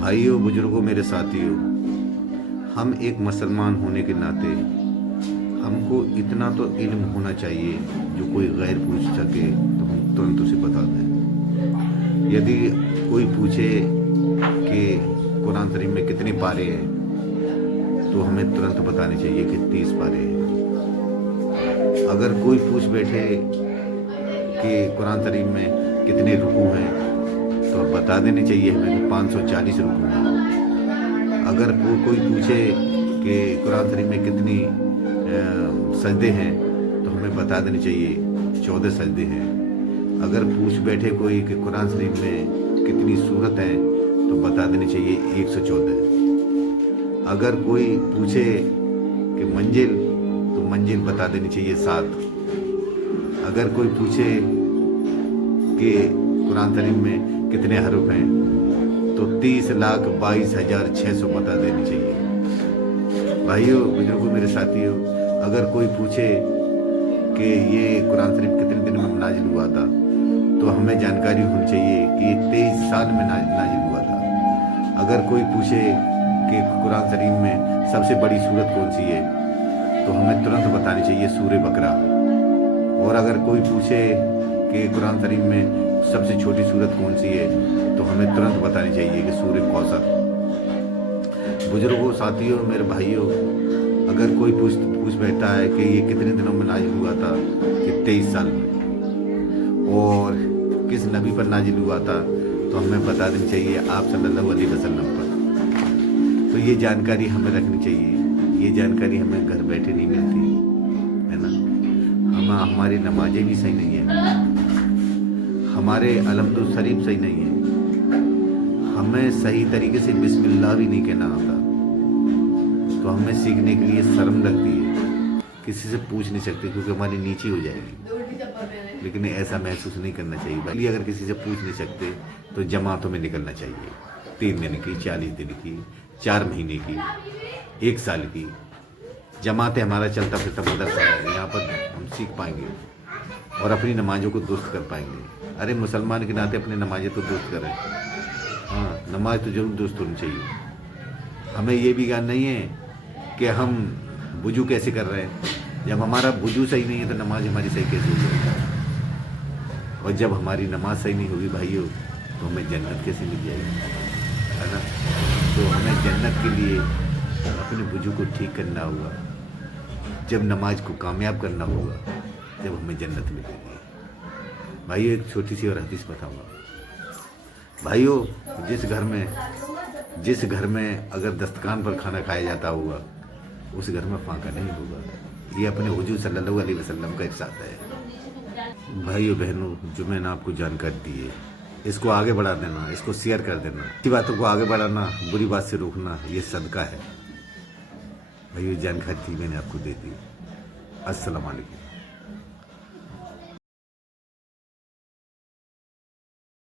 भाइयों, बुजुर्गों, मेरे साथियों, हम एक मुसलमान होने के नाते हमको इतना तो इल्म होना चाहिए, जो कोई गैर पूछ सके तो हम तुरंत उसे बता दें। यदि कोई पूछे कि कुरान शरीफ में कितने पारे हैं, तो हमें तुरंत बताने चाहिए कि 30 पारे हैं। अगर कोई पूछ बैठे कि कुरान शरीफ में कितने रुकू हैं, तो बता देने चाहिए हमें कि 540 रुकू हैं। अगर कोई पूछे कि कुरान शरीफ में कितनी सजदे हैं, तो हमें बता देने चाहिए 14 सजदे हैं। अगर पूछ बैठे कोई कि कुरान शरीफ में कितनी सूरत हैं, तो बता देने चाहिए 114। अगर कोई पूछे कि मंजिल, तो मंजिल बता देनी चाहिए 7। अगर कोई पूछे कि कुरान शरीफ में कितने हर्फ हैं, तो 30,22,600 बता देनी चाहिए। भाइयों, बुजुर्गों, मेरे साथियों, अगर कोई पूछे कि ये कुरान शरीफ कितने दिन में नाजिल हुआ था, तो हमें जानकारी होनी चाहिए कि ये 23 साल में नाजिल हुआ था। अगर कोई पूछे कि कुरान शरीफ में सबसे बड़ी सूरत कौन सी है, तो हमें तुरंत बतानी चाहिए सूरे बकरा। और अगर कोई पूछे कि कुरान शरीफ में सबसे छोटी सूरत कौन सी है, तो हमें तुरंत बतानी चाहिए कि सूरे कौसर। बुजुर्गों, साथियों, मेरे भाइयों, अगर कोई पूछ बैठता है कि ये कितने दिनों में नाजिल हुआ था, कि 23 साल में, और किस नबी पर नाजिल हुआ था, तो हमें बता देनी चाहिए आप सल्लल्लाहु अलैहि वसल्लम पर। तो ये जानकारी हमें रखनी चाहिए। ये जानकारी हमें घर बैठे नहीं मिलती है ना। हमारी नमाजें भी सही नहीं है, हमारे अलहम्दुल शरीफ सही नहीं है, हमें सही तरीके से बिस्मिल्लाह भी नहीं कहना आता, तो हमें सीखने के लिए शर्म लगती है, किसी से पूछ नहीं सकते क्योंकि हमारी नीची हो जाएगी। लेकिन ऐसा महसूस नहीं करना चाहिए। भाई, अगर किसी से पूछ नहीं सकते तो जमातों में निकलना चाहिए। 3 दिन की, 40 दिन की, 4 महीने की, 1 साल की जमातें हमारा चलता फिरता मदरसा है। यहाँ पर हम सीख पाएंगे और अपनी नमाजों को दुरुस्त कर पाएंगे। अरे, मुसलमान के नाते अपनी नमाजें तो दुरुस्त करें। हाँ, नमाज तो जरूर दुरुस्त होनी चाहिए। हमें ये भी ज्ञान नहीं है कि हम वुजू कैसे कर रहे हैं। जब हमारा वुजू सही नहीं है, तो नमाज हमारी सही कैसे हो जाएगी। और जब हमारी नमाज सही नहीं होगी भाइयों, तो हमें जन्नत कैसे मिल जाएगी, है ना। तो हमें जन्नत के लिए अपने वुजू को ठीक करना होगा, जब नमाज को कामयाब करना होगा, जब हमें जन्नत मिलेगी। भाइयों, एक छोटी सी और हदीस बताऊंगा। भाइयों, जिस घर में अगर दस्तरखान पर खाना खाया जाता होगा, उस घर में फाका नहीं होगा। ये अपने हुजूर सल्लल्लाहु अलैहि वसल्लम का इरशाद है। भाइयों, बहनों, जो मैंने आपको जानकारी दी है, इसको आगे बढ़ा देना, इसको शेयर कर देना। अच्छी बातों को आगे बढ़ाना, बुरी बात से रोकना, ये सदका है। भाइयों, जानकारी मैंने आपको दे दी। अस्सलाम वालेकुम।